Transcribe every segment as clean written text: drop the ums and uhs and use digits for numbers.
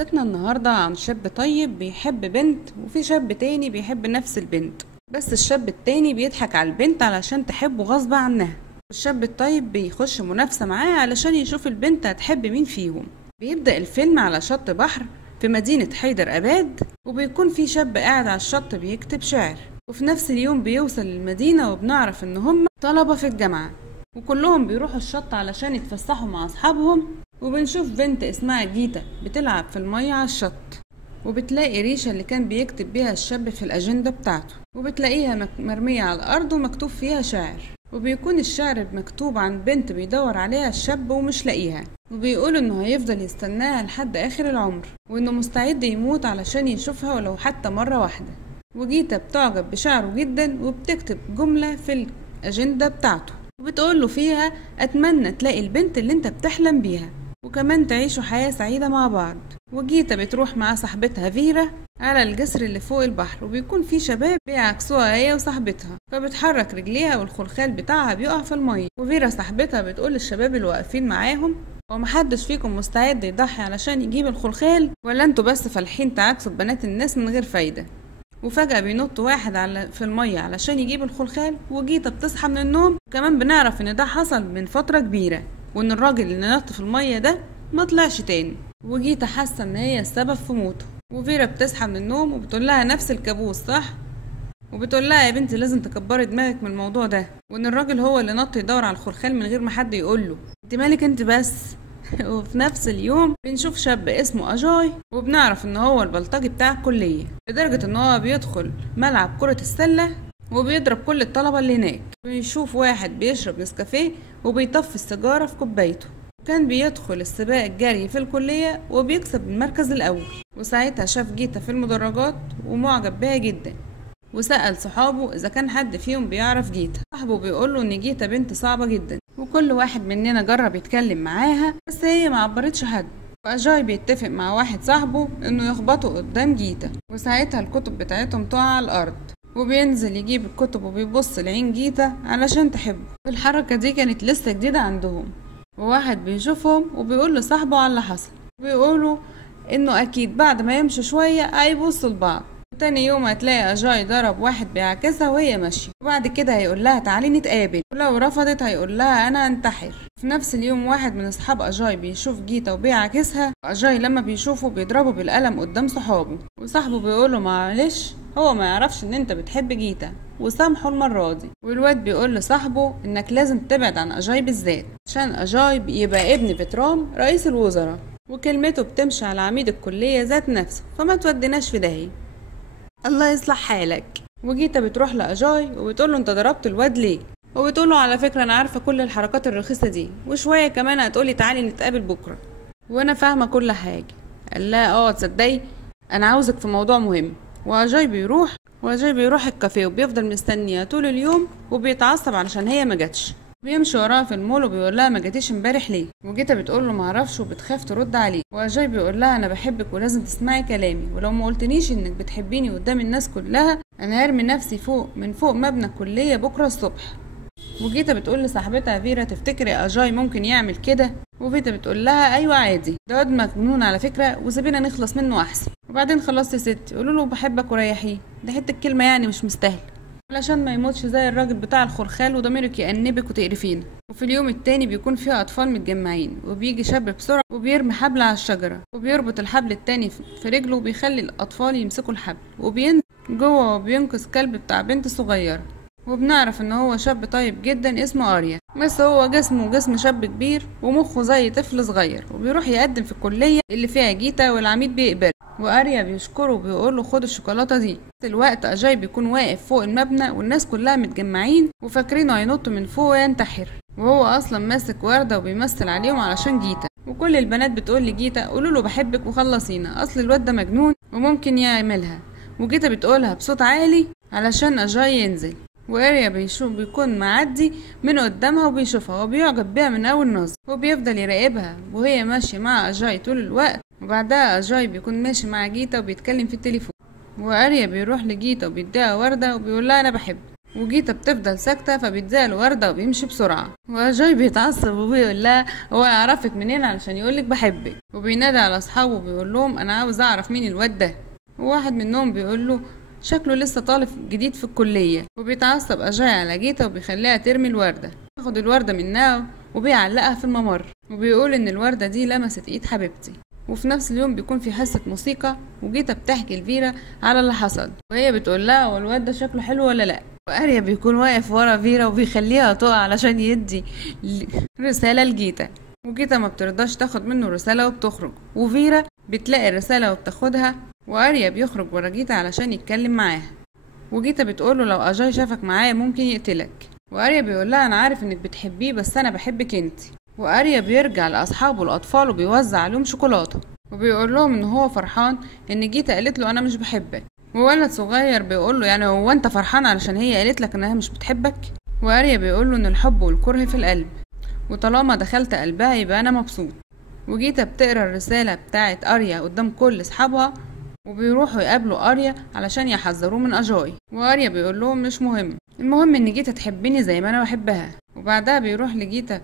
قصتنا النهاردة عن شاب طيب بيحب بنت، وفي شاب تاني بيحب نفس البنت، بس الشاب التاني بيضحك على البنت علشان تحبه غصب عنها. الشاب الطيب بيخش منافسة معاه علشان يشوف البنت هتحب مين فيهم. بيبدأ الفيلم على شط بحر في مدينة حيدر أباد، وبيكون في شاب قاعد على الشط بيكتب شعر. وفي نفس اليوم بيوصل للمدينة وبنعرف إن هم طلبة في الجامعة، وكلهم بيروحوا الشط علشان يتفسحوا مع أصحابهم. وبنشوف بنت اسمها جيتا بتلعب في المية على الشط، وبتلاقي ريشة اللي كان بيكتب بيها الشاب في الأجندة بتاعته، وبتلاقيها مرمية على الأرض ومكتوب فيها شعر. وبيكون الشعر مكتوب عن بنت بيدور عليها الشاب ومش لاقيها، وبيقول إنه هيفضل يستناها لحد آخر العمر، وإنه مستعد يموت علشان يشوفها ولو حتى مرة واحدة. وجيتا بتعجب بشعره جدا وبتكتب جملة في الأجندة بتاعته وبتقوله فيها: أتمنى تلاقي البنت اللي انت بتحلم بيها، وكمان تعيشوا حياة سعيدة مع بعض. وجيتا بتروح مع صاحبتها فيرا على الجسر اللي فوق البحر، وبيكون في شباب بيعكسوها هي وصاحبتها، فبتحرك رجليها والخلخال بتاعها بيقع في المية. وفيرا صاحبتها بتقول للشباب اللي واقفين معاهم: ومحدش فيكم مستعد يضحي علشان يجيب الخلخال، ولا انتوا بس فالحين تعاكسوا ببنات الناس من غير فايدة؟ وفجأة بينط واحد في المية علشان يجيب الخلخال، وجيتا بتصحى من النوم. وكمان بنعرف ان ده حصل من فترة كبيرة، وان الراجل اللي نط في المية ده ما طلعش تاني، وجيتا حاسة ان هي السبب في موته. وفيرا بتصحى من النوم وبتقول لها نفس الكابوس صح، وبتقول لها: يا بنتي لازم تكبري دماغك من الموضوع ده، وان الراجل هو اللي نط يدور على الخلخال من غير ما حد يقوله، انت مالك انت بس. وفي نفس اليوم بنشوف شاب اسمه أجاي، وبنعرف ان هو البلطجي بتاع الكلية، لدرجة ان هو بيدخل ملعب كرة السلة وبيضرب كل الطلبة اللي هناك. بنشوف واحد بيشرب نسكافيه وبيطفي السيجارة في كوبايته. كان بيدخل السباق الجري في الكلية وبيكسب المركز الأول. وساعتها شاف جيتا في المدرجات ومعجب بيها جدا، وسأل صحابه إذا كان حد فيهم بيعرف جيتا. صاحبه بيقوله إن جيتا بنت صعبة جدا، وكل واحد مننا جرب يتكلم معاها بس هي ما عبرتش حد. فأجاي بيتفق مع واحد صاحبه إنه يخبطه قدام جيتا، وساعتها الكتب بتاعتهم تقع على الأرض، وبينزل يجيب الكتب وبيبص لعين جيتا علشان تحبه. الحركة دي كانت لسه جديدة عندهم، وواحد بيشوفهم وبيقول لصاحبه على اللي حصل، بيقولوا إنه أكيد بعد ما يمشوا شوية هيبصوا لبعض. تاني يوم هتلاقي أجاي ضرب واحد بيعاكسها وهي ماشية، وبعد كده هيقول لها تعالي نتقابل، ولو رفضت هيقول لها أنا هنتحر. في نفس اليوم واحد من أصحاب أجاي بيشوف جيتا وبيعاكسها، وأجاي لما بيشوفه بيضربه بالقلم قدام صحابه، وصاحبه بيقوله معلش هو ما يعرفش إن أنت بتحب جيتا وسامحه المرة دي. والواد بيقول لصاحبه إنك لازم تبعد عن أجاي بالذات عشان أجاي يبقى ابن بترام رئيس الوزراء، وكلمته بتمشي على عميد الكلية ذات نفسه، فما توديناش في داهية. الله يصلح حالك. وجيتا بتروح لأجاي وبتقوله انت ضربت الواد ليه، وبتقوله على فكرة انا عارفة كل الحركات الرخيصة دي، وشوية كمان هتقولي تعالي نتقابل بكرة وانا فاهمة كل حاجة. قال لها تصدقي انا عاوزك في موضوع مهم. وأجاي بيروح الكافيه وبيفضل مستنيها طول اليوم، وبيتعصب علشان هي ما جاتش. بيمشي وراها في المول وبيقول لها ما جاتيش امبارح ليه، وجيتا بتقول له ما اعرفش وبتخاف ترد عليه. وأجاي بيقول لها انا بحبك ولازم تسمعي كلامي، ولو ما قلتنيش انك بتحبيني قدام الناس كلها انا هرمي نفسي من فوق مبنى الكليه بكره الصبح. وجيتا بتقول لصاحبتها فيرا تفتكري أجاي ممكن يعمل كده، وفيتا بتقول لها ايوه عادي، ده واد مجنون على فكره وسيبينا نخلص منه احسن. وبعدين خلصت يا ستي قولوا له بحبك وريحيه، ده حته كلمه يعني مش مستاهل، علشان ما يموتش زي الراجل بتاع الخلخال وضميرك يأنبك وتقرفينه. وفي اليوم التاني بيكون فيها أطفال متجمعين، وبيجي شاب بسرعة وبيرمي حبل على الشجرة، وبيربط الحبل التاني في رجله وبيخلي الأطفال يمسكوا الحبل، وبينزل جوه وبينقذ كلب بتاع بنت صغيرة. وبنعرف ان هو شاب طيب جدا اسمه اريا، بس هو جسمه جسم شاب كبير ومخه زي طفل صغير، وبيروح يقدم في الكلية اللي فيها جيتا والعميد بيقبل. واريا بيشكره وبيقول له خد الشوكولاته دي. في الوقت أجاي بيكون واقف فوق المبنى والناس كلها متجمعين وفاكرينه هينط من فوق وينتحر، وهو اصلا ماسك ورده وبيمثل عليهم علشان جيتا. وكل البنات بتقول لجيتا قولوا له بحبك وخلصينا، اصل الواد ده مجنون وممكن يعملها. وجيتا بتقولها بصوت عالي علشان أجاي ينزل. واريا بيكون معدي من قدامها وبيشوفها وبيعجب بيها من اول نظر، وبيفضل يراقبها وهي ماشيه مع أجاي طول الوقت. وبعدها أجاي بيكون ماشي مع جيتا وبيتكلم في التليفون، واريا بيروح لجيتا وبيديها ورده وبيقول لها انا بحبك. وجيتا بتفضل ساكتة فبيديها الوردة وبيمشي بسرعة. وأجاي بيتعصب وبيقول لها هو يعرفك منين علشان يقولك بحبك، وبينادي على أصحابه وبيقول لهم أنا عاوز أعرف مين الواد ده. وواحد منهم بيقول له شكله لسه طالب جديد في الكلية. وبيتعصب أجاي على جيتا وبيخليها ترمي الوردة، ياخد الوردة منها وبيعلقها في الممر، وبيقول إن الوردة دي لمست إيد حبيبتي. وفي نفس اليوم بيكون في حصة موسيقى، وجيتا بتحكي لفيرا على اللي حصل، وهي بتقول لها هو الواد ده شكله حلو ولا لا. واريا بيكون واقف ورا فيرا وبيخليها تقع علشان يدي رسالة لجيتا، وجيتا ما بترضاش تاخد منه رسالة وبتخرج، وفيرا بتلاقي الرسالة وبتاخدها، واريا بيخرج ورا جيتا علشان يتكلم معاها. وجيتا بتقوله لو أجاي شافك معايا ممكن يقتلك. واريا بيقول لها انا عارف انك بتحبيه بس انا بحبك انت. واريا بيرجع لاصحابه الاطفال وبيوزع عليهم شوكولاته، وبيقول لهم ان هو فرحان ان جيتا قالت له انا مش بحبك. وولد صغير بيقول له يعني هو انت فرحان علشان هي قالت لك انها مش بتحبك؟ واريا بيقول له ان الحب والكره في القلب، وطالما دخلت قلبها يبقى انا مبسوط. وجيتا بتقرا الرساله بتاعت اريا قدام كل اصحابها، وبيروحوا يقابلوا اريا علشان يحذروه من أجاي. واريا بيقول لهم مش مهم، المهم ان جيتا تحبني زي ما انا بحبها. وبعدها بيروح لجيتا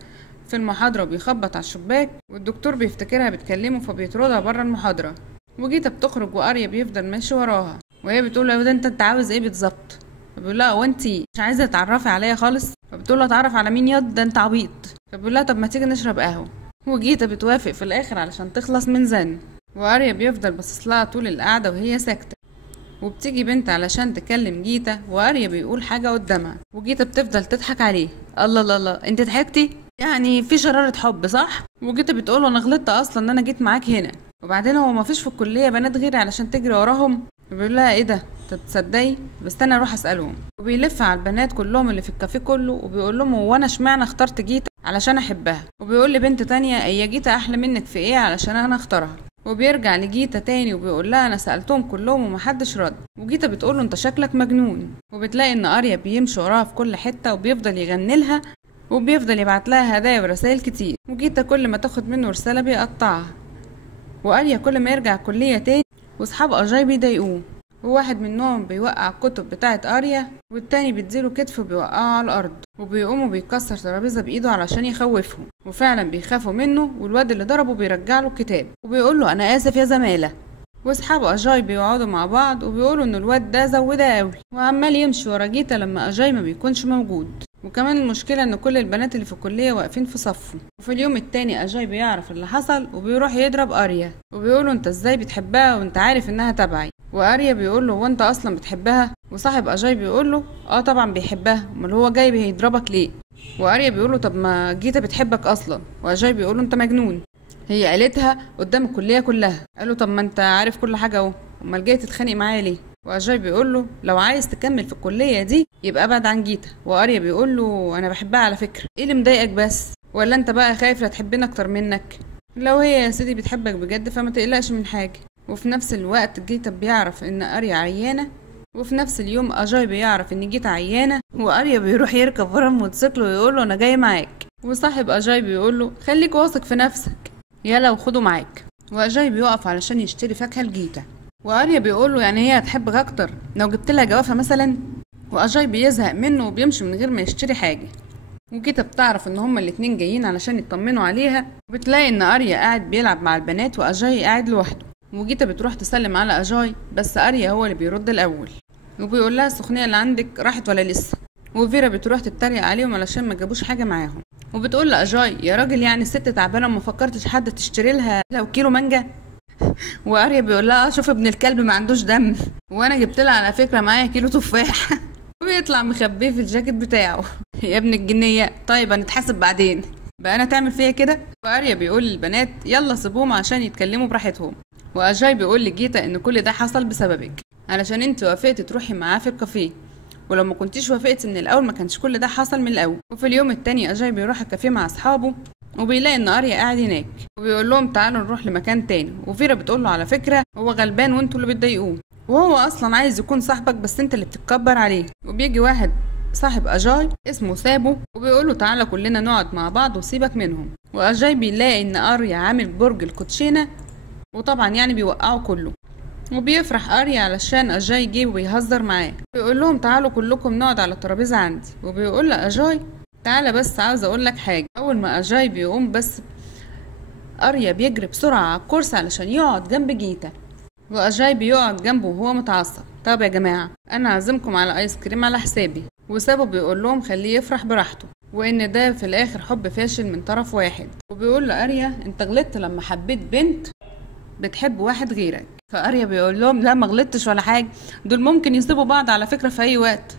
في المحاضرة وبيخبط على الشباك، والدكتور بيفتكرها بتكلمه فبيطردها بره المحاضرة. وجيتا بتخرج واريا بيفضل ماشي وراها، وهي بتقول له ده انت عاوز ايه بالظبط؟ فبيقول لها هو انت مش عايزه تتعرفي عليا خالص؟ فبتقول له اتعرف على مين ياض ده انت عبيط؟ فبيقول لها طب ما تيجي نشرب قهوه. وجيتا بتوافق في الاخر علشان تخلص من زن. واريا بيفضل باصص لها طول القعده وهي ساكته، وبتيجي بنت علشان تكلم جيتا، واريا بيقول حاجه قدامها، وجيتا بتفضل تضحك عليه. الله الله الله انت ضحكتي؟ يعني في شرارة حب صح؟ وجيتا بتقوله انا غلطت اصلا ان انا جيت معاك هنا، وبعدين هو مفيش في الكليه بنات غيري علشان تجري وراهم؟ بيقول لها ايه ده تصدقي بس انا اروح اسالهم. وبيلف على البنات كلهم اللي في الكافيه كله وبيقول لهم هو انا اشمعنى اخترت جيتا علشان احبها؟ وبيقول لبنت تانية هي جيتا احلى منك في ايه علشان انا اختارها. وبيرجع لجيتا تاني وبيقول لها انا سالتهم كلهم ومحدش رد. وجيتا بتقول له انت شكلك مجنون. وبتلاقي ان اريا بيمشي وراها في كل حته وبيفضل يغني لها وبيفضل يبعت لها هدايا ورسائل كتير، وجيتا كل ما تاخد منه رساله بيقطعها. واريا كل ما يرجع الكليه تاني واصحاب أجاي بيضايقوه، وواحد منهم بيوقع الكتب بتاعت اريا والتاني بيديله كتف وبيوقعه على الارض، وبيقوم وبيكسر ترابيزه بايده علشان يخوفهم، وفعلا بيخافوا منه، والواد اللي ضربه بيرجع له الكتاب وبيقول له انا اسف يا زماله. واصحاب أجاي بيقعدوا مع بعض وبيقولوا ان الواد ده زودها قوي وعمال يمشي ورا جيتا لما أجاي ما بيكونش موجود. وكمان المشكله ان كل البنات اللي في الكليه واقفين في صفه. وفي اليوم التاني أجاي بيعرف اللي حصل وبيروح يضرب اريا، وبيقوله انت ازاي بتحبها وانت عارف انها تبعي؟ واريا بيقول له هو انت اصلا بتحبها؟ وصاحب أجاي بيقول له اه طبعا بيحبها، امال هو جاي هيضربك ليه؟ واريا بيقول له طب ما جيتا بتحبك اصلا. وأجاي بيقول له انت مجنون، هي قالتها قدام الكليه كلها. قال له طب ما انت عارف كل حاجه اهو، امال جاي تتخانق معايا ليه؟ وأجاي بيقول له لو عايز تكمل في الكليه دي يبقى ابعد عن جيتا. واريا بيقول له انا بحبها على فكره، ايه اللي مضايقك بس؟ ولا انت بقى خايف لا تحبني اكتر منك؟ لو هي يا سيدي بتحبك بجد فما تقلقش من حاجه. وفي نفس الوقت جيتا بيعرف ان اريا عيانه، وفي نفس اليوم أجاي بيعرف ان جيتا عيانه، واريا بيروح يركب ورا الموتوسيكل ويقول له انا جاي معاك. وصاحب أجاي بيقول له خليك واثق في نفسك يلا وخده معاك. وأجاي بيقف علشان يشتري فاكهه لجيتا، واريا بيقول له يعني هي هتحبك اكتر لو جبت لها جوافه مثلا؟ وأجاي بيزهق منه وبيمشي من غير ما يشتري حاجه. وجيتا بتعرف ان هما الاتنين جايين علشان يطمنوا عليها، وبتلاقي ان اريا قاعد بيلعب مع البنات وأجاي قاعد لوحده. وجيتا بتروح تسلم على أجاي بس اريا هو اللي بيرد الاول، وبيقول لها السخنيه اللي عندك راحت ولا لسه؟ وفيرا بتروح تتريق عليهم علشان ما جابوش حاجه معاهم، وبتقول لأجاي يا راجل يعني الست تعبانه وما فكرتش حد تشتري لها لو كيلو مانجا؟ واريا بيقول لها شوف ابن الكلب ما عندوش دم، وانا جبت لها على فكره معايا كيلو تفاح. وبيطلع مخبيه في الجاكيت بتاعه. يا ابن الجنيه طيب هنتحاسب بعدين، بقى انا تعمل فيا كده؟ واريا بيقول للبنات يلا سيبوهم عشان يتكلموا براحتهم. وأجاي بيقول لجيتا ان كل ده حصل بسببك علشان انت وافقتي تروحي معاه في الكافيه، ولو ما كنتيش وافقتي من الاول ما كانش كل ده حصل من الاول. وفي اليوم التاني أجاي بيروح الكافيه مع اصحابه وبيلاقي ان اريا قاعد هناك، وبيقول لهم تعالوا نروح لمكان تاني. وفيرا بتقول له على فكره هو غلبان وانتوا اللي بتضايقوه، وهو اصلا عايز يكون صاحبك بس انت اللي بتتكبر عليه. وبيجي واحد صاحب أجاي اسمه سابو وبيقول له تعالى كلنا نقعد مع بعض وسيبك منهم. وأجاي بيلاقي ان اريا عامل برج الكوتشينه وطبعا يعني بيوقعه كله. وبيفرح اريا علشان اجاي جه ويهزر معاه. بيقول لهم تعالوا كلكم نقعد على الترابيزه عندي. وبيقول لاجاي تعالى بس عاوز اقول لك حاجه. اول ما اجاي بيقوم بس اريا بيجري بسرعه على الكرسي علشان يقعد جنب جيتا. واجاي بيقعد جنبه وهو متعصب. طب يا جماعه انا عازمكم على ايس كريم على حسابي. وسابه بيقول لهم خليه يفرح براحته، وان ده في الاخر حب فاشل من طرف واحد. وبيقول لاريا انت غلطت لما حبيت بنت بتحب واحد غيرك. فاريا بيقول لهم لا ما غلطتش ولا حاجه، دول ممكن يسيبوا بعض على فكره في اي وقت،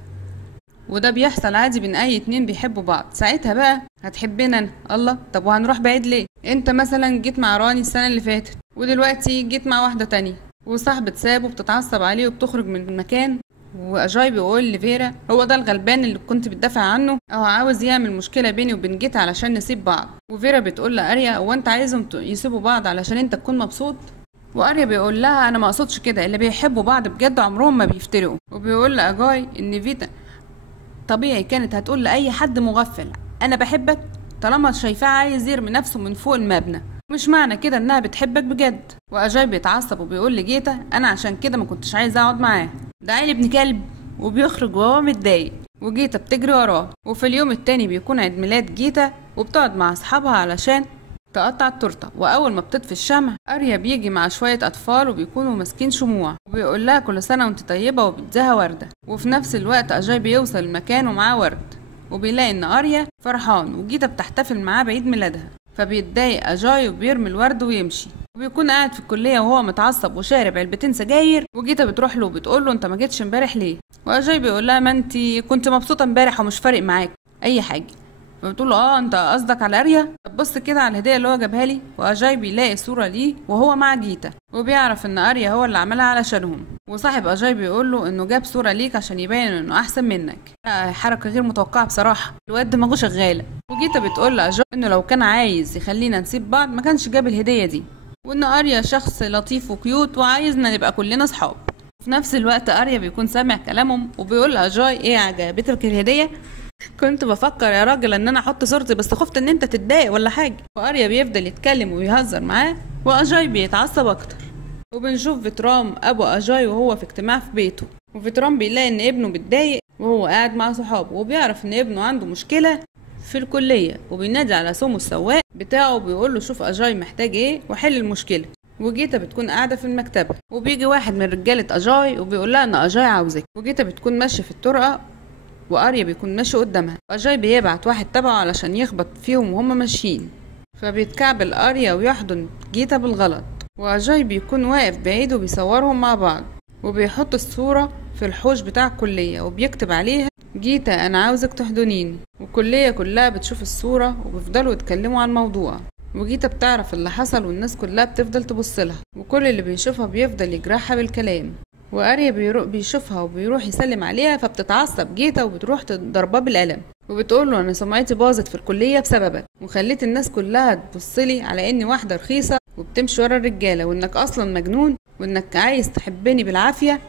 وده بيحصل عادي بين اي اتنين بيحبوا بعض. ساعتها بقى هتحبنا انا الله؟ طب وهنروح بعيد ليه؟ انت مثلا جيت مع راني السنه اللي فاتت ودلوقتي جيت مع واحده تانية، وصاحبة سابه بتتعصب عليه وبتخرج من المكان. واجاي بيقول لفيرا هو ده الغلبان اللي كنت بتدافع عنه، او عاوز يعمل مشكله بيني وبين جيتا علشان نسيب بعض. وفيرا بتقول لاريا هو انت عايزهم يسيبوا بعض علشان انت تكون مبسوط؟ واريا بيقول لها انا ما اقصدش كده، اللي بيحبوا بعض بجد عمرهم ما بيفترقوا. وبيقول لاجاي ان فيتا طبيعي كانت هتقول لاي حد مغفل انا بحبك طالما شايفاه عايز يرمي نفسه من فوق المبنى، مش معنى كده انها بتحبك بجد. واجاي بيتعصب وبيقول لجيتا انا عشان كده ما كنتش عايز اقعد معاه، ده عيل ابن كلب. وبيخرج وهو متضايق وجيتا بتجري وراه. وفي اليوم التاني بيكون عيد ميلاد جيتا وبتقعد مع اصحابها علشان تقطع التورته. واول ما بتطفي الشمع اريا بيجي مع شويه اطفال وبيكونوا ماسكين شموع، وبيقول لها كل سنه وانت طيبه وبيديها ورده. وفي نفس الوقت اجاي بيوصل المكان ومعاه ورد، وبيلاقي ان اريا فرحان وجيتا بتحتفل معاه بعيد ميلادها. فبيتضايق اجاي وبيرمي الورد ويمشي. وبيكون قاعد في الكليه وهو متعصب وشارب علبتين سجاير. وجيتا بتروح له وبتقول له انت ما جيتش امبارح ليه؟ واجاي بيقول لها ما انت كنت مبسوطه امبارح ومش فارق معاك اي حاجه. فبتقول له انت قصدك على اريا؟ طب بص كده على الهديه اللي هو جابها لي. واجاي بيلاقي صوره ليه وهو مع جيتا، وبيعرف ان اريا هو اللي عملها علشانهم. وصاحب اجاي بيقول له انه جاب صوره ليك عشان يبين انه احسن منك. حركه غير متوقعه بصراحه، الواد دماغه شغاله. وجيتا بتقول لاجاي انه لو كان عايز يخلينا نسيب بعض ما كانش جاب الهديه دي، وان اريا شخص لطيف وكيوت وعايزنا نبقى كلنا صحاب. في نفس الوقت اريا بيكون سامع كلامهم وبيقول لاجاي ايه عجبتك الهديه؟ كنت بفكر يا راجل ان انا احط صورتي بس خفت ان انت تتضايق ولا حاجه. واريا بيفضل يتكلم ويهزر معاه واجاي بيتعصب اكتر. وبنشوف فيترام ابو اجاي وهو في اجتماع في بيته، وفيترام بيلاقي ان ابنه بيتضايق وهو قاعد مع صحابه، وبيعرف ان ابنه عنده مشكله في الكليه. وبينادي على سومو السواق بتاعه وبيقول له شوف اجاي محتاج ايه وحل المشكله. وجيتا بتكون قاعده في المكتبه وبيجي واحد من رجاله اجاي وبيقول لها ان اجاي عاوزك. وجيتا بتكون ماشيه في الطرقه واريا بيكون ماشي قدامها، واجاي بيبعت واحد تبعه علشان يخبط فيهم وهم ماشيين. فبيتكعبل اريا ويحضن جيتا بالغلط. واجاي بيكون واقف بعيد وبيصورهم مع بعض، وبيحط الصورة في الحوش بتاع الكلية وبيكتب عليها جيتا انا عاوزك تحضنيني. والكلية كلها بتشوف الصورة وبيفضلوا يتكلموا عن الموضوع. وجيتا بتعرف اللي حصل والناس كلها بتفضل تبصلها، وكل اللي بيشوفها بيفضل يجرحها بالكلام. واريا بيشوفها وبيروح يسلم عليها فبتتعصب جيتا وبتروح تضربها بالقلم، وبتقول له انا سمعتي باظت في الكليه بسببك، وخليت الناس كلها تبصلي على اني واحده رخيصه وبتمشي ورا الرجاله، وانك اصلا مجنون، وانك عايز تحبني بالعافيه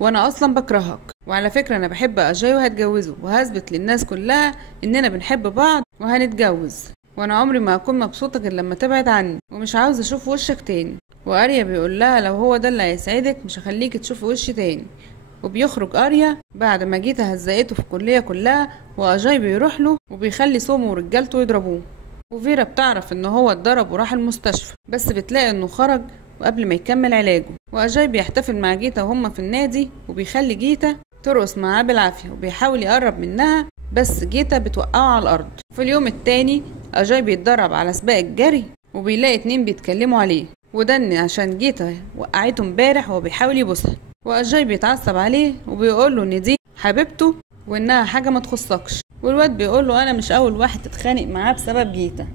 وانا اصلا بكرهك. وعلى فكره انا بحب اجاي وهتجوزه، وهثبت للناس كلها اننا بنحب بعض وهنتجوز، وانا عمري ما هكون مبسوطه غير لما تبعد عني ومش عاوز اشوف وشك تاني. واريا بيقول لها لو هو ده اللي هيسعدك مش هخليك تشوفي وشي تاني. وبيخرج اريا بعد ما جيتا هزقته في الكليه كلها، واجاي بيروح له وبيخلي سومو ورجالته يضربوه. وفيرا بتعرف ان هو اتضرب وراح المستشفى، بس بتلاقي انه خرج وقبل ما يكمل علاجه. واجاي بيحتفل مع جيتا وهم في النادي، وبيخلي جيتا ترقص معاه بالعافيه وبيحاول يقرب منها، بس جيتا بتوقعه على الارض. في اليوم التاني اجاي بيتدرب على سباق الجري، وبيلاقي اتنين بيتكلموا عليه، وده ان عشان جيتا وقعته امبارح وهو بيحاول يبوسها. واجاي بيتعصب عليه وبيقول له ان دي حبيبته وانها حاجه ما تخصكش. والواد بيقول له انا مش اول واحد تتخانق معاه بسبب جيتا،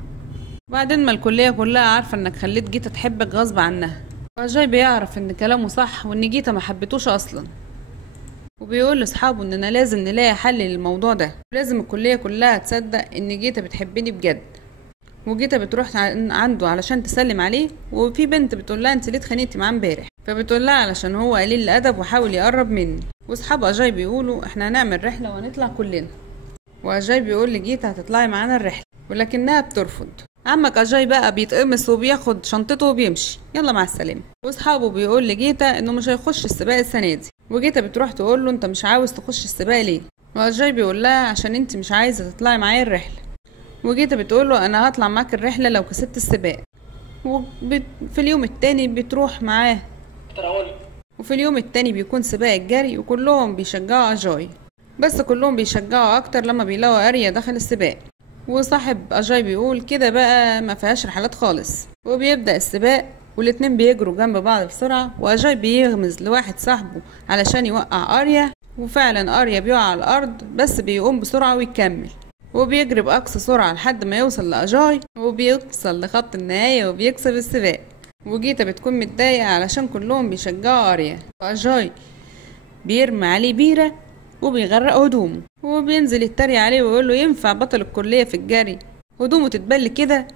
وبعدين ما الكليه كلها عارفه انك خليت جيتا تحبك غصب عنها. واجاي بيعرف ان كلامه صح وان جيتا ما حبتوش اصلا، وبيقول لاصحابه اننا لازم نلاقي حل للموضوع ده، لازم الكليه كلها تصدق ان جيتا بتحبني بجد. وجيتا بتروح عنده علشان تسلم عليه، وفي بنت بتقول لها انت ليه اتخانقتي معاه امبارح؟ فبتقول لها علشان هو قليل الادب وحاول يقرب مني. واصحاب اجاي بيقولوا احنا هنعمل رحله وهنطلع كلنا. واجاي بيقول لجيتا هتطلعي معانا الرحله، ولكنها بترفض. عمك اجاي بقى بيتقمص وبياخد شنطته وبيمشي، يلا مع السلامه. واصحابه بيقول لجيتا انه مش هيخش السباق السنه دي، وجيتا بتروح تقول له انت مش عاوز تخش السباق ليه؟ واجاي بيقول لها عشان انت مش عايزه تطلعي معايا الرحله. وجيتا بتقول له انا هطلع معاك الرحله لو كسبت السباق. وفي اليوم التاني بتروح معاه، وفي اليوم التاني بيكون سباق الجري وكلهم بيشجعوا اجاي، بس كلهم بيشجعوا اكتر لما بيلاقوا اريا دخل السباق. وصاحب اجاي بيقول كده بقى ما فيهاش رحلات خالص. وبيبدأ السباق والاتنين بيجروا جنب بعض بسرعة، واجاي بيغمز لواحد صاحبه علشان يوقع اريا، وفعلا اريا بيقع على الارض بس بيقوم بسرعة ويكمل، وبيجري بأقصى سرعة لحد ما يوصل لأجاي وبيوصل لخط النهاية وبيكسب السباق. وجيتا بتكون متضايقة علشان كلهم بيشجعوا اريا، واجاي بيرمي عليه بيرة وبيغرق هدومه، وبينزل يتريق عليه ويقول له ينفع بطل الكلية في الجري هدومه تتبل كده؟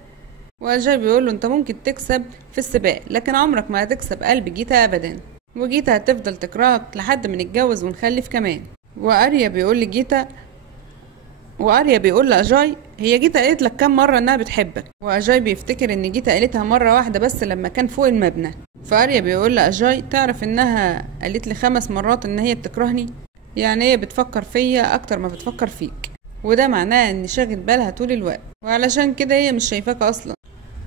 واجاي بيقول له انت ممكن تكسب في السباق لكن عمرك ما هتكسب قلب جيتا ابدا، وجيتا هتفضل تكرهك لحد ما نتجوز ونخلف كمان. واريا بيقول لأجاي هي جيتا قالت لك كام مرة انها بتحبك؟ واجاي بيفتكر ان جيتا قالتها مرة واحدة بس لما كان فوق المبنى. فاريا بيقول لأجاي تعرف انها قالت لي 5 مرات ان هي بتكرهني، يعني هي بتفكر فيا اكتر ما بتفكر فيك، وده معناه ان شاغل بالها طول الوقت، وعلشان كده هي مش شايفاك اصلا.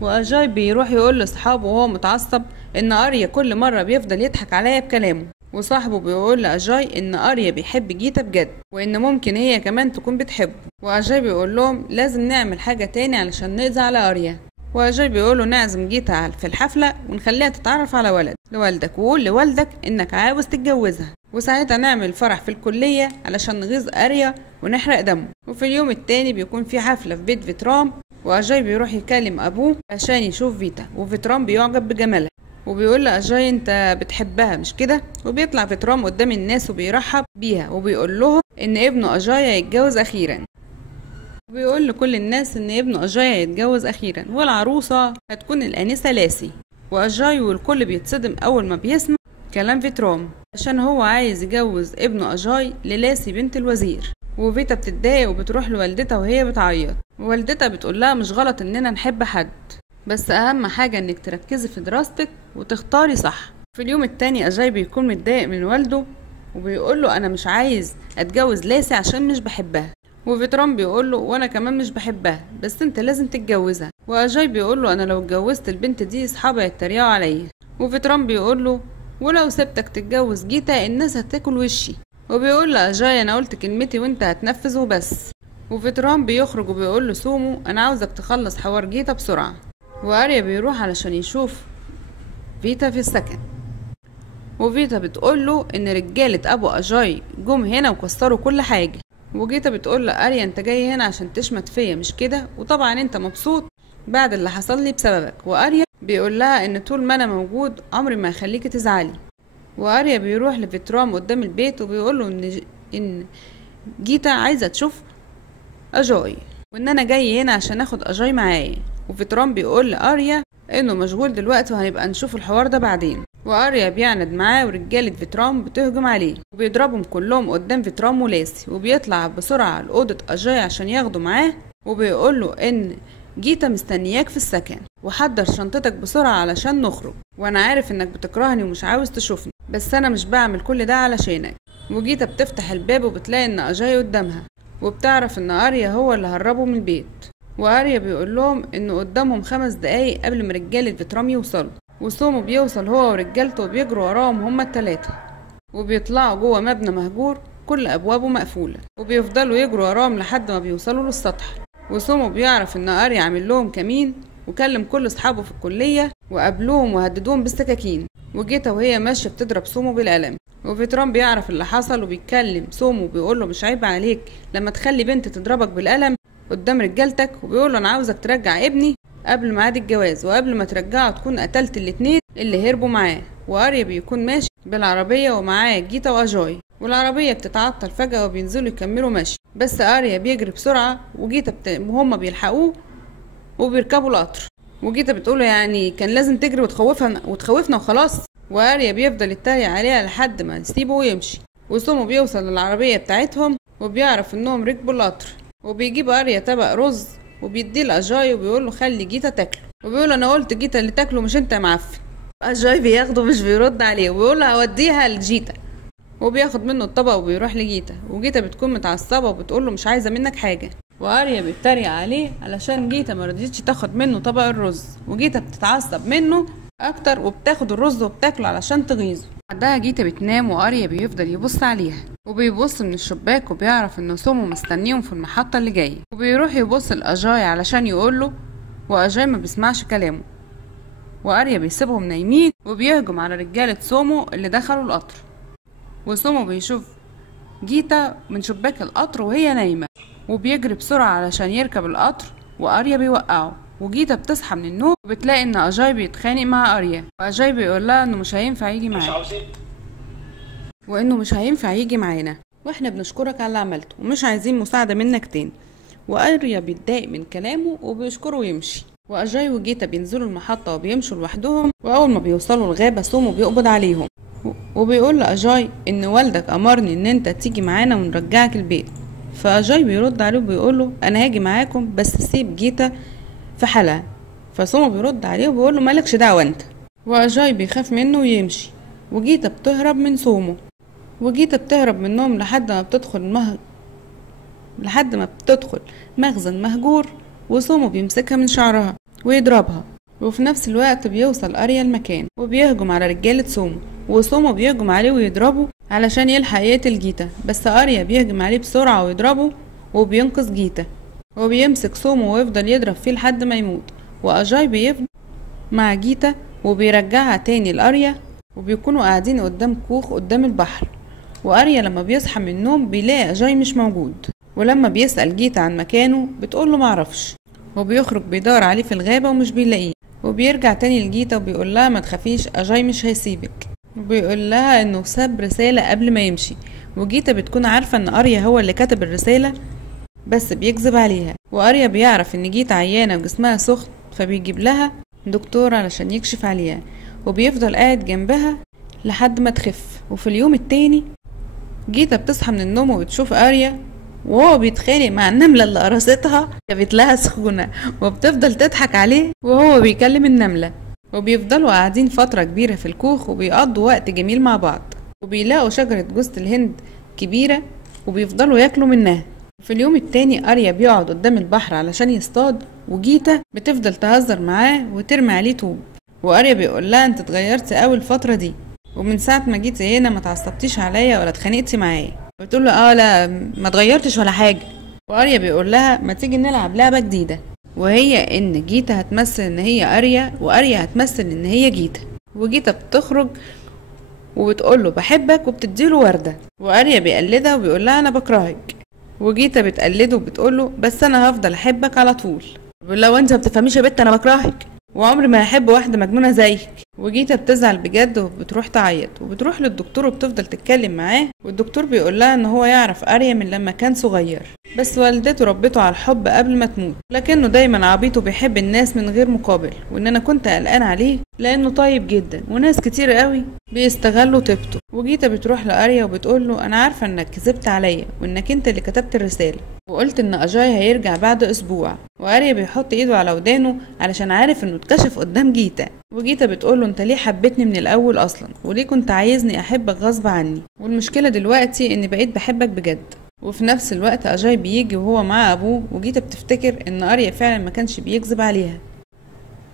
واجاي بيروح يقول لاصحابه وهو متعصب ان اريا كل مرة بيفضل يضحك عليا بكلامه، وصاحبه بيقول لأجاي ان اريا بيحب جيتا بجد وان ممكن هي كمان تكون بتحبه. واجاي بيقول لهم لازم نعمل حاجة تاني علشان نقضي على اريا. واجاي بيقول له نعزم جيتا في الحفلة ونخليها تتعرف على لوالدك، وقول لوالدك انك عاوز تتجوزها، وساعتها نعمل فرح في الكلية علشان نغيظ اريا ونحرق دمه. وفي اليوم التاني بيكون في حفلة في بيت فيترام، واجاي بيروح يكلم ابوه عشان يشوف فيتا، وفيترام بيعجب بجمالها وبيقول لأجاي انت بتحبها مش كده؟ وبيطلع فيترام قدام الناس وبيرحب بيها وبيقول لهم ان ابنه أجاي هيتجوز اخيرا، وبيقول لكل الناس ان ابنه أجاي هيتجوز اخيرا والعروسة هتكون الانسة لاسي. وأجاي والكل بيتصدم اول ما بيسمع كلام فيترام عشان هو عايز يجوز ابنه أجاي للاسي بنت الوزير. وفيتا بتتضايق وبتروح لوالدتها وهي بتعيط، ووالدتها بتقول لها مش غلط اننا نحب حد، بس اهم حاجة انك تركزي في دراستك وتختاري صح. في اليوم التاني أجاي بيكون متضايق من والده وبيقول له انا مش عايز اتجوز لاسي عشان مش بحبها. وفيترام بيقول له وانا كمان مش بحبها بس انت لازم تتجوزها. وأجاي بيقول له انا لو اتجوزت البنت دي اصحابي هيتريقوا عليا. وفيترام بيقول له ولو سبتك تتجوز جيتا الناس هتاكل وشي. وبيقول لأجاي انا قلت كلمتي وانت هتنفذ وبس. وفيترام بيخرج وبيقول له سومو انا عاوزك تخلص حوار جيتا بسرعة. واريا بيروح علشان يشوف فيتا في السكن، وفيتا بتقول له ان رجالة ابو أجاي جم هنا وكسروا كل حاجة. وجيتا بتقول له اريا انت جاي هنا عشان تشمت فيا مش كده؟ وطبعا انت مبسوط بعد اللي حصل لي بسببك. واريا بيقول لها ان طول ما انا موجود عمري ما هخليكي تزعلي. واريا بيروح لفيترام قدام البيت وبيقول له ان جيتا عايزة تشوف أجاي وان انا جاي هنا عشان اخد أجاي معايا. وفيترام بيقول لاريا انه مشغول دلوقتي وهنبقى نشوف الحوار ده بعدين. واريا بيعند معاه ورجالة فيترام بتهجم عليه وبيضربهم كلهم قدام فيترام ولاسي، وبيطلع بسرعة لأوضة أجاي عشان ياخدوا معاه، وبيقول له ان جيتا مستنياك في السكن وحضر شنطتك بسرعة علشان نخرج، وانا عارف انك بتكرهني ومش عاوز تشوفني بس انا مش بعمل كل ده علشانك. وجيتا بتفتح الباب وبتلاقي ان أجاي قدامها وبتعرف ان اريا هو اللي هربه من البيت. واريا بيقول لهم انه قدامهم 5 دقايق قبل ما رجالة فيترام يوصلوا، وسومو بيوصل هو ورجالته وبيجروا وراهم هما ال3 وبيطلعوا جوه مبنى مهجور كل ابوابه مقفولة، وبيفضلوا يجروا وراهم لحد ما بيوصلوا للسطح. وسومو بيعرف ان اريا عامل لهم كمين وكلم كل اصحابه في الكلية وقابلوهم وهددوهم بالسكاكين. وجيتا وهي ماشية بتضرب سومو بالقلم. وفيترام بيعرف اللي حصل وبيتكلم سومو وبيقول له مش عيب عليك لما تخلي بنت تضربك بالقلم قدام رجالتك؟ وبيقول له انا عاوزك ترجع ابني قبل ميعاد الجواز، وقبل ما ترجعه تكون قتلت ال2 اللي هربوا معاه. واريا بيكون ماشي بالعربية ومعاه جيتا وأجاي، والعربية بتتعطل فجأة وبينزلوا يكملوا ماشي، بس اريا بيجري بسرعة وجيتا وهم بيلحقوه وبيركبوا القطر. وجيتا بتقوله يعني كان لازم تجري وتخوفنا وخلاص. واريا بيفضل يتريق عليها لحد ما يسيبه ويمشي. وسومو بيوصل للعربية بتاعتهم وبيعرف انهم ركبوا القطر، وبيجيب اريا طبق رز وبيديه لاجاي وبيقول له خلي جيتا تاكله، وبيقول له انا قلت جيتا اللي تاكله مش انت يا معفن. اجاي بياخده مش بيرد عليه وبيقول له هوديها لجيتا، وبياخد منه الطبق وبيروح لجيتا، وجيتا بتكون متعصبه وبتقول له مش عايزه منك حاجه، واريا بيتريق عليه علشان جيتا ما رضيتش تاخد منه طبق الرز، وجيتا بتتعصب منه اكتر وبتاخد الرز وبتاكله علشان تغيظه. بعدها جيتا بتنام واريا بيفضل يبص عليها، وبيبص من الشباك وبيعرف ان سومو مستنيهم في المحطه اللي جايه، وبيروح يبص لاجاي علشان يقوله، واجاي ما بيسمعش كلامه، واريا بيسيبهم نايمين وبيهجم على رجاله سومو اللي دخلوا القطر، وسومو بيشوف جيتا من شباك القطر وهي نايمه وبيجري بسرعه علشان يركب القطر، واريا بيوقعه، وجيتا بتصحى من النوم وبتلاقي ان اجاي بيتخانق مع اريا، واجاي بيقول لها انه مش هينفع يجي معانا وانه مش هينفع يجي معانا، واحنا بنشكرك على اللي عملته ومش عايزين مساعده منك تاني. واريا بيتضايق من كلامه وبيشكره ويمشي، واجاي وجيتا بينزلوا المحطه وبيمشوا لوحدهم، واول ما بيوصلوا الغابه سومو بيقبض عليهم وبيقول لاجاي ان والدك امرني ان انت تيجي معانا ونرجعك البيت. فاجاي بيرد عليه وبيقول له انا هاجي معاكم بس سيب جيتا في حالها. فسومو بيرد عليه وبيقول له مالكش دعوه انت، واجاي بيخاف منه ويمشي، وجيتا بتهرب من سومو، وجيتا بتهرب منهم لحد ما بتدخل مخزن مهجور، وسومو بيمسكها من شعرها ويضربها، وفي نفس الوقت بيوصل اريا المكان وبيهجم على رجالة سومو، وسومو بيهجم عليه ويضربه علشان يلحق يقتل جيتا، بس اريا بيهجم عليه بسرعة ويضربه وبينقذ جيتا، وبيمسك سومو ويفضل يضرب فيه لحد ما يموت، واجاي بيفضل مع جيتا وبيرجعها تاني لاريا، وبيكونوا قاعدين قدام كوخ قدام البحر، واريا لما بيصحى من النوم بيلاقي اجاي مش موجود، ولما بيسأل جيتا عن مكانه بتقوله معرفش، وبيخرج بيدور عليه في الغابة ومش بيلاقيه، وبيرجع تاني لجيتا وبيقول لها ما تخافيش اجاي مش هيسيبك، وبيقول لها انه ساب رسالة قبل ما يمشي، وجيتا بتكون عارفة ان اريا هو اللي كتب الرسالة بس بيكذب عليها، واريا بيعرف ان جيتا عيانة وجسمها سخن فبيجيب لها دكتور علشان يكشف عليها، وبيفضل قاعد جنبها لحد ما تخف. وفي اليوم التاني جيتا بتصحى من النوم وبتشوف اريا وهو بيتخانق مع النملة اللي قرصتها، جابت لها سخونة، وبتفضل تضحك عليه وهو بيكلم النملة، وبيفضلوا قاعدين فترة كبيرة في الكوخ وبيقضوا وقت جميل مع بعض، وبيلاقوا شجرة جوز الهند كبيرة وبيفضلوا ياكلوا منها. في اليوم التاني اريا بيقعد قدام البحر علشان يصطاد، وجيتا بتفضل تهزر معاه وترمي عليه طوب، واريا بيقول لها انت اتغيرت قوي الفترة دي، ومن ساعة ما جيتي هنا ما تعصبتيش عليا ولا اتخانقتي معايا. بتقول له لا ما اتغيرتش ولا حاجة، واريا بيقول لها ما تيجي نلعب لعبة جديدة، وهي ان جيتا هتمثل ان هي اريا واريا هتمثل ان هي جيتا، وجيتا بتخرج وبتقول له بحبك وبتديله وردة، واريا بيقلدها وبيقول لها انا بكرهك، وجيتا بتقلده وبتقول له بس انا هفضل احبك على طول. بيقول لها وانت ما بتفهميش يا بت انا بكرهك وعمري ما هحب واحده مجنونه زيك. وجيتا بتزعل بجد وبتروح تعيط وبتروح للدكتور وبتفضل تتكلم معاه، والدكتور بيقول لها ان هو يعرف اريا من لما كان صغير، بس والدته ربته على الحب قبل ما تموت، لكنه دايما عبيط وبيحب الناس من غير مقابل، وان انا كنت قلقان عليه لانه طيب جدا وناس كتير قوي بيستغلوا طيبته. وجيتا بتروح لاريا وبتقول له انا عارفه انك كذبت عليا وانك انت اللي كتبت الرساله، وقلت ان اجاي هيرجع بعد اسبوع. واريا بيحط ايده على ودانه علشان عارف انه اتكشف قدام جيتا، وجيتا بتقوله انت ليه حبيتني من الاول اصلا، وليه كنت عايزني احبك غصب عني، والمشكله دلوقتي اني بقيت بحبك بجد. وفي نفس الوقت اجاي بيجي وهو مع ابوه، وجيتا بتفتكر ان اريا فعلا ما كانش بيكذب عليها،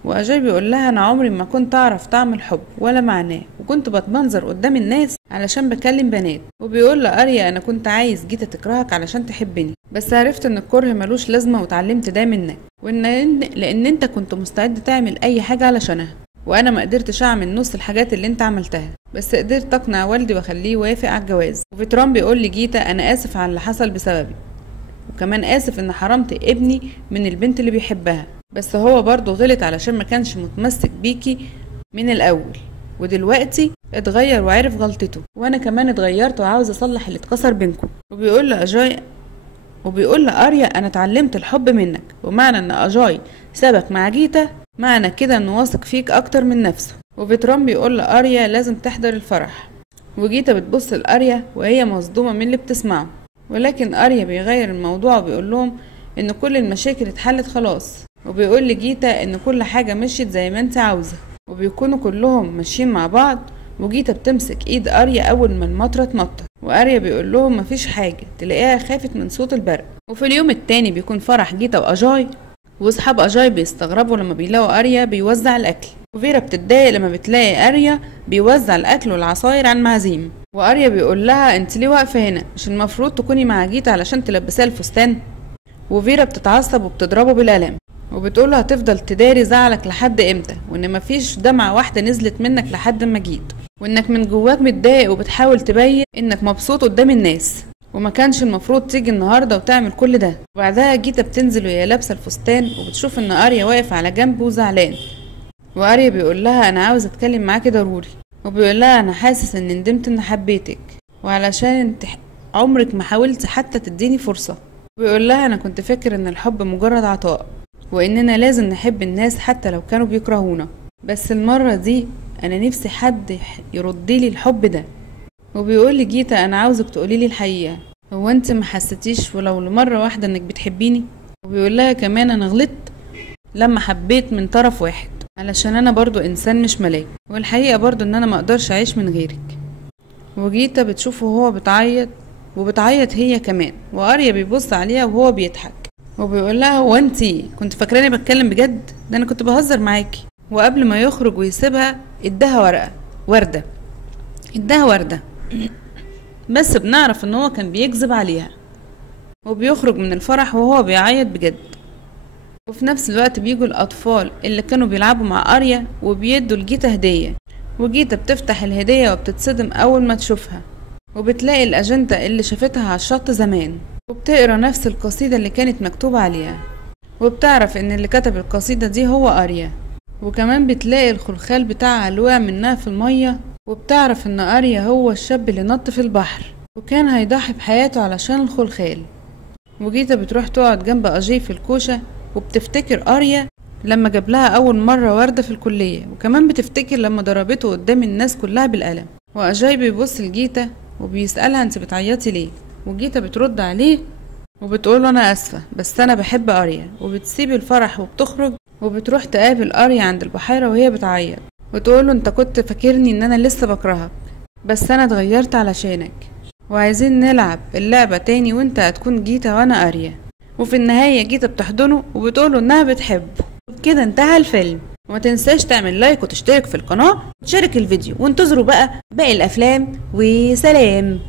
واجاي بيقول لها انا عمري ما كنت اعرف طعم الحب ولا معناه، وكنت بتمنظر قدام الناس علشان بكلم بنات. وبيقول لاريا انا كنت عايز جيتا تكرهك علشان تحبني، بس عرفت ان الكره ملوش لازمه واتعلمت ده منك، لان انت كنت مستعد تعمل اي حاجه علشانها، وانا ما قدرتش اعمل نص الحاجات اللي انت عملتها، بس قدرت اقنع والدي واخليه يوافق على الجواز. وفيتران بيقول لجيتا انا اسف على اللي حصل بسببي، وكمان اسف ان حرمت ابني من البنت اللي بيحبها، بس هو برضو غلط علشان ما كانش متمسك بيكي من الاول، ودلوقتي اتغير وعرف غلطته، وانا كمان اتغيرت وعاوز اصلح اللي اتكسر بينكم. وبيقول لاريا انا اتعلمت الحب منك، ومعنى ان اجاي سابك مع جيتا معنى كده انه واثق فيك اكتر من نفسه. وفيتران بيقول لاريا لازم تحضر الفرح، وجيتا بتبص لاريا وهي مصدومه من اللي بتسمعه، ولكن اريا بيغير الموضوع وبيقول لهم ان كل المشاكل اتحلت خلاص، وبيقول لجيتا ان كل حاجة مشيت زي ما انت عاوزة، وبيكونوا كلهم ماشيين مع بعض. وجيتا بتمسك ايد اريا اول ما المطره تمطر، واريا بيقول لهم مفيش حاجه، تلاقيها خافت من صوت البرق. وفي اليوم التاني بيكون فرح جيتا واجاي، واصحاب اجاي بيستغربوا لما بيلاقوا اريا بيوزع الاكل، وفيرا بتتضايق لما بتلاقي اريا بيوزع الاكل والعصاير على المعازيم. واريا بيقول لها انت ليه واقفه هنا؟ مش المفروض تكوني مع جيتا علشان تلبسيها الفستان؟ وفيرا بتتعصب وبتضربه بالقلم، وبتقوله هتفضل تداري زعلك لحد امتى، وان مفيش دمعة واحدة نزلت منك لحد ما جيت، وانك من جواك متضايق وبتحاول تبين انك مبسوط قدام الناس، وما كانش المفروض تيجي النهارده وتعمل كل ده. وبعدها جيتا بتنزل وهي لابسه الفستان، وبتشوف ان اريا واقف على جنب وزعلان، واريا بيقول لها انا عاوز اتكلم معاكي ضروري، وبيقول لها انا حاسس ان ندمت ان حبيتك، وعلشان انت عمرك ما حاولت حتى تديني فرصه. بيقول لها انا كنت فاكر ان الحب مجرد عطاء، واننا لازم نحب الناس حتى لو كانوا بيكرهونا، بس المرة دي انا نفسي حد يردلي الحب ده. وبيقول لجيتا انا عاوزك تقولي لي الحقيقة، هو انت ما حسيتيش ولو لمرة واحدة انك بتحبيني؟ وبيقول لها كمان انا غلطت لما حبيت من طرف واحد، علشان انا برضو انسان مش ملاك، والحقيقة برضو ان انا ما اقدرش اعيش من غيرك. وجيتا بتشوفه وهو بتعيط، وبتعيط هي كمان، واريا بيبص عليها وهو بيضحك، وبيقول لها هو انتي كنت فاكراني بتكلم بجد؟ ده انا كنت بهزر معاكي. وقبل ما يخرج ويسيبها اداها وردة اداها وردة بس بنعرف ان هو كان بيكذب عليها. وبيخرج من الفرح وهو بيعيط بجد. وفي نفس الوقت بيجوا الاطفال اللي كانوا بيلعبوا مع اريا وبيدوا لجيتا هدية، وجيتا بتفتح الهدية وبتتصدم اول ما تشوفها، وبتلاقي الاجندة اللي شافتها على الشط زمان، وبتقرا نفس القصيدة اللي كانت مكتوبة عليها، وبتعرف ان اللي كتب القصيدة دي هو اريا. وكمان بتلاقي الخلخال بتاعها اللي وقع منها في المية، وبتعرف ان اريا هو الشاب اللي نط في البحر وكان هيضحي بحياته علشان الخلخال. وجيتا بتروح تقعد جنب اجاي في الكوشة، وبتفتكر اريا لما جاب لها اول مرة وردة في الكلية، وكمان بتفتكر لما ضربته قدام الناس كلها بالقلم. واجاي بيبص لجيتا وبيسألها انت بتعيطي ليه؟ وجيتا بترد عليه وبتقوله انا اسفة بس انا بحب اريا. وبتسيب الفرح وبتخرج وبتروح تقابل اريا عند البحيرة وهي بتعيط، وتقوله انت كنت فاكرني ان انا لسه بكرهك، بس انا اتغيرت علشانك، وعايزين نلعب اللعبة تاني وانت هتكون جيتا وانا اريا. وفي النهاية جيتا بتحضنه وبتقوله انها بتحبه. كده انتهى الفيلم، وما تنساش تعمل لايك وتشترك في القناة وتشارك الفيديو، وانتظروا بقى باقي الافلام، وسلام.